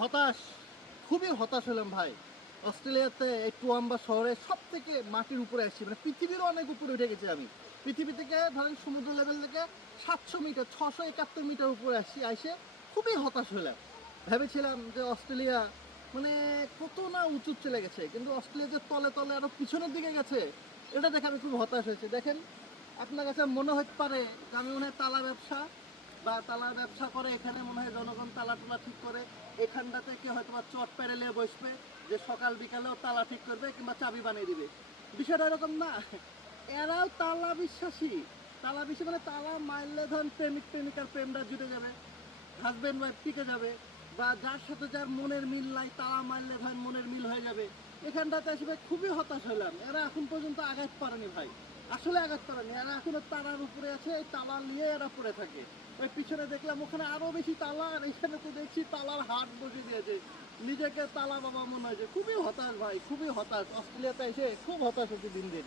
হতাশ, খুবই হতাশ হলাম ভাই। অস্ট্রেলিয়াতে এই টুয়াম্বা শহরে সবথেকে মাটির উপরে আসছি, মানে পৃথিবীরও অনেক উপরে উঠে গেছি আমি। পৃথিবী থেকে ধরেন সমুদ্র লেভেল থেকে 700 মিটার, 671 মিটার উপরে আসছি। আইসে খুবই হতাশ হলাম। ভেবেছিলাম যে অস্ট্রেলিয়া মানে কত না উঁচু চলে গেছে, কিন্তু অস্ট্রেলিয়া যে তলে তলে আরো পিছনের দিকে গেছে, এটা দেখে আমি খুব হতাশ হয়েছি। দেখেন, আপনার কাছে মনে হতে পারে যে আমি মনে হয় তালা ব্যবসা বা তালার ব্যবসা করে, এখানে মনে হয় জনগণ তালা টালা ঠিক করে, এখানটাতে কেউ হয়তো বা চট পেরে নিয়ে বসবে যে সকাল বিকালেও তালা ঠিক করবে কিংবা চাবি বানিয়ে দিবে। বিষয়টা এরকম না, এরাও তালা বিশ্বাসী। তালা বিশ্বাসী মানে তালা মারলে ধরেন প্রেমিক প্রেমিকার প্রেমটা জুটে যাবে, হাজব্যান্ড ওয়াইফ টিকে যাবে, বা যার সাথে যার মনের মিল নাই তালা মারলে ধরেন মনের মিল হয়ে যাবে। এখানটাতে আসলে খুবই হতাশ হলাম, এরা এখন পর্যন্ত আগাতে পারেনি ভাই, আসলে আগাতে পারেনি। এরা এখনো তালার উপরে আছে, এই তালা নিয়ে এরা পড়ে থাকে। ওই পিছনে দেখলাম ওখানে আরো বেশি তালা, আর এখানে তো দেখছি তালার হাট বসিয়ে দিয়েছে, নিজেকে তালা বাবা মনে হয়েছে। খুবই হতাশ ভাই, খুবই হতাশ। অস্ট্রেলিয়াতে এসে খুব হতাশ হচ্ছে দিন দিন।